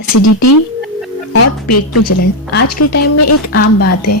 Acidity और पेट में जलन आज के टाइम में एक आम बात है,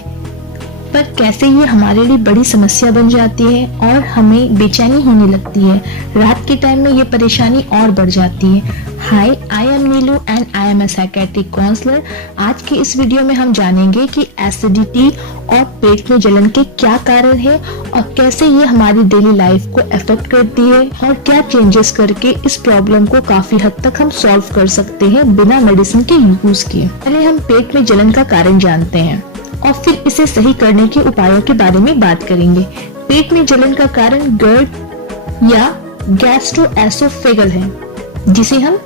पर कैसे ये हमारे लिए बड़ी समस्या बन जाती है और हमें बेचैनी होने लगती है। रात के टाइम में ये परेशानी और बढ़ जाती है। Hi, I am Neelu and I am a psychiatric counsellor. आज के इस वीडियो में हम जानेंगे कि एसिडिटी और पेट में जलन के क्या कारण है और कैसे ये हमारी डेली लाइफ को अफेक्ट करती है और क्या चेंजेस करके इस प्रॉब्लम को काफी हद तक हम सॉल्व कर सकते हैं बिना मेडिसिन के यूज किए। पहले हम पेट में जलन का कारण जानते हैं और फिर इसे सही करने के उपायों के बारे में बात करेंगे। पेट में जलन का कारण GERD या गैस्ट्रोएसोफेगल है, जिसे हम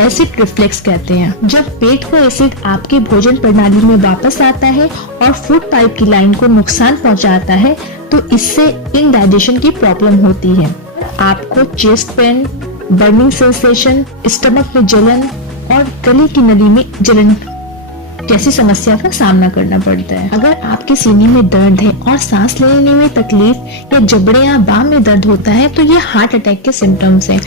एसिड रिफ्लेक्स कहते हैं। जब पेट का एसिड आपके भोजन प्रणाली में वापस आता है और फूड पाइप की लाइन को नुकसान पहुंचाता है, तो इससे इनडाइजेशन की प्रॉब्लम होती है। आपको chest pain, burning sensation, stomach में जलन और गले की नली में जलन जैसी समस्या का सामना करना पड़ता है। अगर आपके सीने में दर्द है और सांस लेने में तकलीफ या जबड़े या बाह में दर्द होता है, तो ये हार्ट अटैक के सिम्टम्स हैं।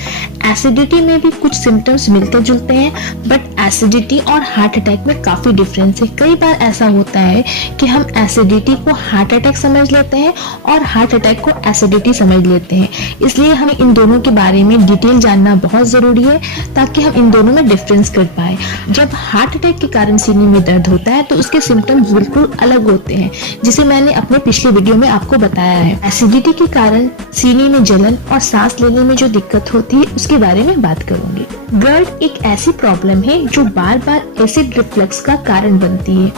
एसिडिटी में भी कुछ सिम्टम्स मिलते जुलते हैं, बट एसिडिटी और हार्ट अटैक में काफी डिफरेंस है। कई बार ऐसा होता है कि हम एसिडिटी को हार्ट अटैक समझ लेते हैं और हार्ट अटैक को एसिडिटी समझ लेते हैं। इसलिए हमें इन दोनों के बारे में डिटेल जानना बहुत जरूरी है, ताकि हम इन दोनों में डिफरेंस कर पाए। जब हार्ट अटैक के कारण सीने में दर्द होता है तो उसके सिम्टम्स बिल्कुल अलग होते हैं, जिसे मैंने अपने पिछले वीडियो में आपको बताया है। एसिडिटी के कारण सीने में जलन और सांस लेने में जो दिक्कत होती है, उसके बारे में बात करूंगी। GERD एक ऐसी प्रॉब्लम है जो बार बार एसिड रिफ्लक्स का कारण बनती है।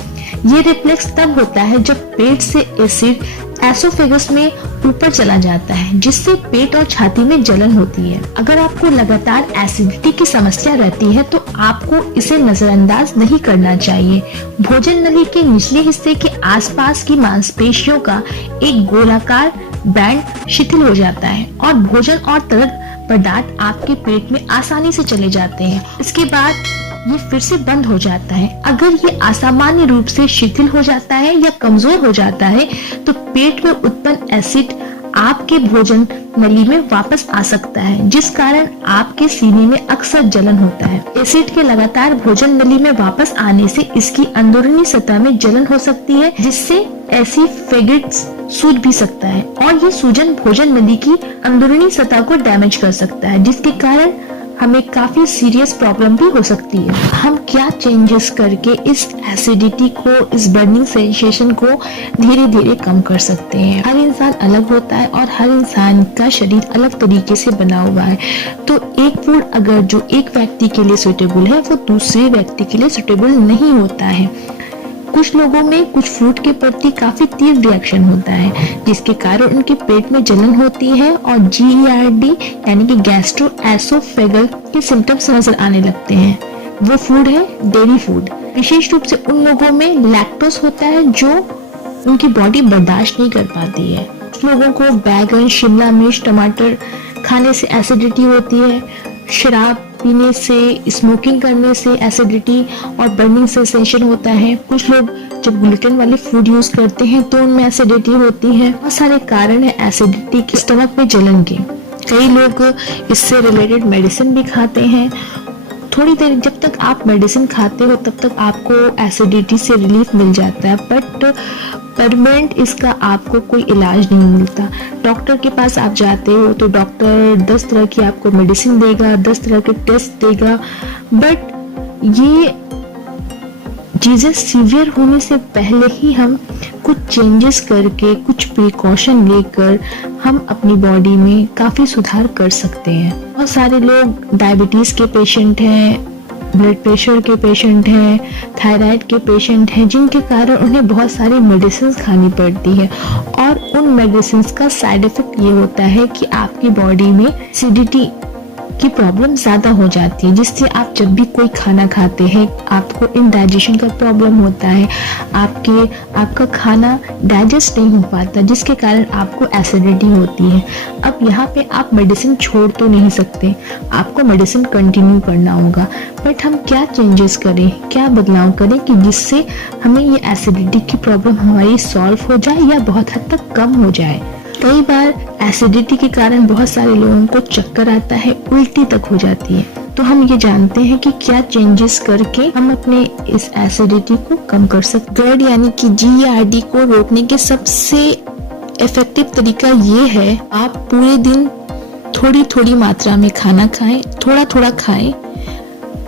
ये रिफ्लेक्स तब होता है जब पेट से एसिड एसोफेगस में ऊपर चला जाता है, जिससे पेट और छाती में जलन होती है। अगर आपको लगातार एसिडिटी की समस्या रहती है, तो आपको इसे नजरअंदाज नहीं करना चाहिए। भोजन नली के निचले हिस्से के आसपास की मांसपेशियों का एक गोलाकार बैंड शिथिल हो जाता है और भोजन और तरल पदार्थ आपके पेट में आसानी से चले जाते हैं। इसके बाद ये फिर से बंद हो जाता है। अगर ये असामान्य रूप से शिथिल हो जाता है या कमजोर हो जाता है, तो पेट में उत्पन्न एसिड आपके भोजन नली में वापस आ सकता है, जिस कारण आपके सीने में अक्सर जलन होता है। एसिड के लगातार भोजन नली में वापस आने से इसकी अंदरूनी सतह में जलन हो सकती है, जिससे एसिफेगिट्स सूज भी सकता है और ये सूजन भोजन नली की अंदरूनी सतह को डैमेज कर सकता है, जिसके कारण हमें काफी सीरियस प्रॉब्लम भी हो सकती है। हम क्या चेंजेस करके इस एसिडिटी को, इस बर्निंग सेंसेशन को धीरे धीरे कम कर सकते हैं। हर इंसान अलग होता है और हर इंसान का शरीर अलग तरीके से बना हुआ है, तो एक फूड अगर जो एक व्यक्ति के लिए सुटेबल है, वो दूसरे व्यक्ति के लिए सुटेबल नहीं होता है। कुछ लोगों में कुछ फूड के प्रति काफी तीव्र रिएक्शन होता है, जिसके कारण उनके पेट में जलन होती है और GERD यानी कि गैस्ट्रोएसोफेगल के सिम्टम्स नजर आने लगते हैं। वो फूड है डेयरी फूड। विशेष रूप से उन लोगों में लैक्टोज होता है जो उनकी बॉडी बर्दाश्त नहीं कर पाती है। कुछ लोगों को बैगन, शिमला मिर्च, टमाटर खाने से एसिडिटी होती है। शराब पीने से, स्मोकिंग करने से एसिडिटी और बर्निंग सेंसेशन होता है। कुछ लोग जब ग्लूटेन वाले फूड यूज करते हैं तो उनमें एसिडिटी होती है। बहुत सारे कारण है एसिडिटी के, स्टमक में जलन के। कई लोग इससे रिलेटेड मेडिसिन भी खाते हैं। थोड़ी देर जब तक आप मेडिसिन खाते हो, तब तक आपको एसिडिटी से रिलीफ मिल जाता है, बट परमानेंट इसका आपको कोई इलाज नहीं मिलता। डॉक्टर के पास आप जाते हो तो डॉक्टर 10 तरह की आपको मेडिसिन देगा, 10 तरह के टेस्ट देगा, बट ये चीजें सीवियर होने से पहले ही हम कुछ चेंजेस करके, कुछ प्रिकॉशन लेकर हम अपनी बॉडी में काफी सुधार कर सकते हैं। बहुत सारे लोग डायबिटीज के पेशेंट हैं, ब्लड प्रेशर के पेशेंट हैं, थायराइड के पेशेंट हैं, जिनके कारण उन्हें बहुत सारी मेडिसिन खानी पड़ती है और उन मेडिसिन का साइड इफेक्ट ये होता है कि आपकी बॉडी में एसिडिटी की प्रॉब्लम ज्यादा हो जाती है, जिससे आप जब भी कोई खाना खाते हैं, आपको इनडाइजेशन का प्रॉब्लम होता है, आपका खाना डाइजेस्ट नहीं हो पाता, जिसके कारण आपको एसिडिटी होती है। अब यहाँ पे आप मेडिसिन छोड़ तो नहीं सकते, आपको मेडिसिन कंटिन्यू करना होगा, बट हम क्या चेंजेस करें, क्या बदलाव करें कि जिससे हमें ये एसिडिटी की प्रॉब्लम हमारी सॉल्व हो जाए या बहुत हद तक कम हो जाए। कई बार एसिडिटी के कारण बहुत सारे लोगों को चक्कर आता है, उल्टी तक हो जाती है। तो हम ये जानते हैं कि क्या चेंजेस करके हम अपने इस एसिडिटी को कम कर सकते हैं। GERD यानी कि GERD को रोकने के सबसे इफेक्टिव तरीका ये है, आप पूरे दिन थोड़ी थोड़ी मात्रा में खाना खाएं, थोड़ा थोड़ा खाएं,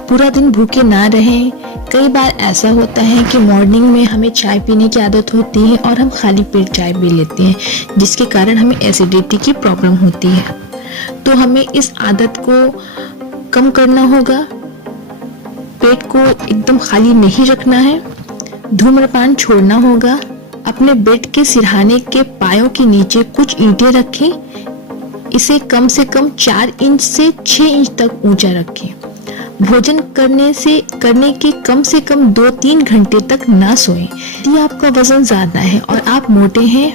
पूरा दिन भूखे ना रहें। कई बार ऐसा होता है कि मॉर्निंग में हमें चाय पीने की आदत होती है और हम खाली पेट चाय पी लेते हैं, जिसके कारण हमें एसिडिटी की प्रॉब्लम होती है। तो हमें इस आदत को कम करना होगा, पेट को एकदम खाली नहीं रखना है, धूम्रपान छोड़ना होगा, अपने बेड के सिरहाने के पायों के नीचे कुछ ईंटें रखें, इसे कम से कम 4 इंच से 6 इंच तक ऊंचा रखें। भोजन करने के कम से कम 2-3 घंटे तक ना सोएं। यदि आपका वजन ज्यादा है और आप मोटे हैं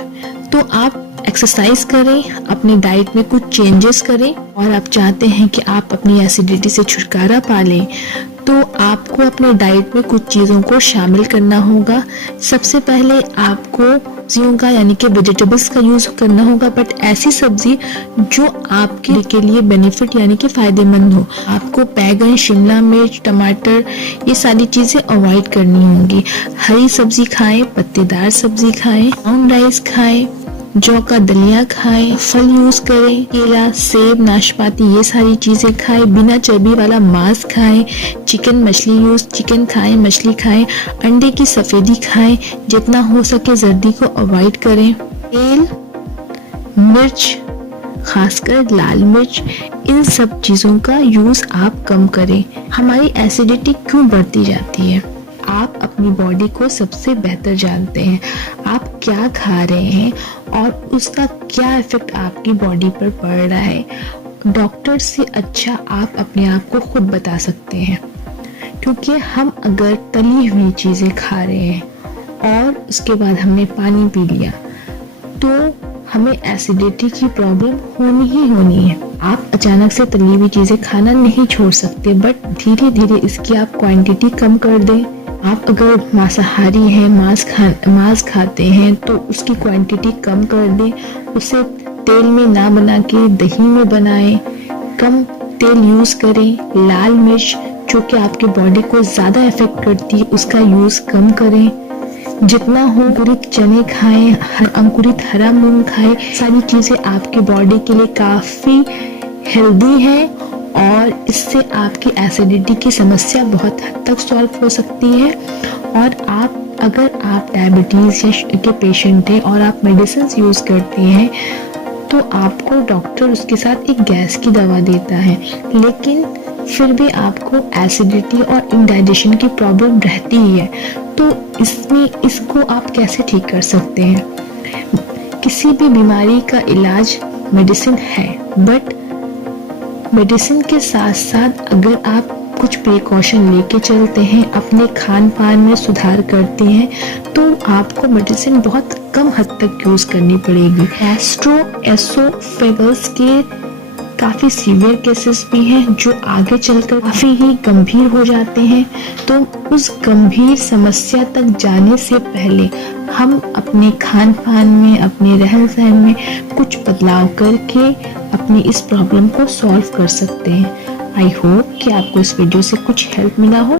तो आप एक्सरसाइज करें, अपने डाइट में कुछ चेंजेस करें, और आप चाहते हैं कि आप अपनी एसिडिटी से छुटकारा पा लें तो आपको अपने डाइट में कुछ चीज़ों को शामिल करना होगा। सबसे पहले आपको सब्जियों का यानी कि वेजिटेबल्स का यूज करना होगा, बट ऐसी सब्जी जो आपके के लिए बेनिफिट यानी कि फायदेमंद हो। आपको बैगन, शिमला मिर्च, टमाटर ये सारी चीजें अवॉइड करनी होंगी। हरी सब्जी खाएं, पत्तेदार सब्जी खाएं, ब्राउन राइस खाएं, जौ का दलिया खाएं, फल यूज करें, केला, सेब, नाशपाती ये सारी चीजें खाएं, बिना चर्बी वाला मांस खाएं, चिकन खाएं, मछली खाएं, अंडे की सफेदी खाएं, जितना हो सके जर्दी को अवॉइड करें। तेल, मिर्च, खासकर लाल मिर्च, इन सब चीजों का यूज आप कम करें। हमारी एसिडिटी क्यों बढ़ती जाती है? आप अपनी बॉडी को सबसे बेहतर जानते हैं, आप क्या खा रहे हैं और उसका क्या इफेक्ट आपकी बॉडी पर पड़ रहा है। डॉक्टर से अच्छा आप अपने आप को खुद बता सकते हैं, क्योंकि हम अगर तली हुई चीजें खा रहे हैं और उसके बाद हमने पानी पी लिया तो हमें एसिडिटी की प्रॉब्लम होनी ही होनी है। आप अचानक से तली हुई चीजें खाना नहीं छोड़ सकते, बट धीरे धीरे इसकी आप क्वांटिटी कम कर दें। आप अगर मांसाहारी हैं, मांस खाते हैं तो उसकी क्वांटिटी कम कर दें, उसे तेल में ना बना के दही में बनाएं, कम तेल यूज करें। लाल मिर्च जो कि आपकी बॉडी को ज्यादा इफेक्ट करती है उसका यूज कम करें। जितना हो अंकुरित चने खाएं, अंकुरित हरा मूंग खाएं। सारी चीजें आपकी बॉडी के लिए काफी हेल्दी है और इससे आपकी एसिडिटी की समस्या बहुत हद तक सॉल्व हो सकती है। और अगर आप डायबिटीज के पेशेंट हैं और आप मेडिसिन यूज करते हैं तो आपको डॉक्टर उसके साथ एक गैस की दवा देता है, लेकिन फिर भी आपको एसिडिटी और इंडाइजेशन की प्रॉब्लम रहती ही है। तो इसको आप कैसे ठीक कर सकते हैं? किसी भी बीमारी का इलाज मेडिसिन है, बट मेडिसिन के साथ साथ अगर आप कुछ प्रिकॉशन लेके चलते हैं, अपने खान पान में सुधार करते हैं, तो आपको मेडिसिन बहुत कम हद तक यूज करनी पड़ेगी। एसोफेगस के काफी सीवियर केसेस भी हैं जो आगे चलकर काफी ही गंभीर हो जाते हैं। तो उस गंभीर समस्या तक जाने से पहले हम अपने खान पान में, अपने रहन सहन में कुछ बदलाव करके अपनी इस प्रॉब्लम को सॉल्व कर सकते हैं। आई होप कि आपको इस वीडियो से कुछ हेल्प मिला हो।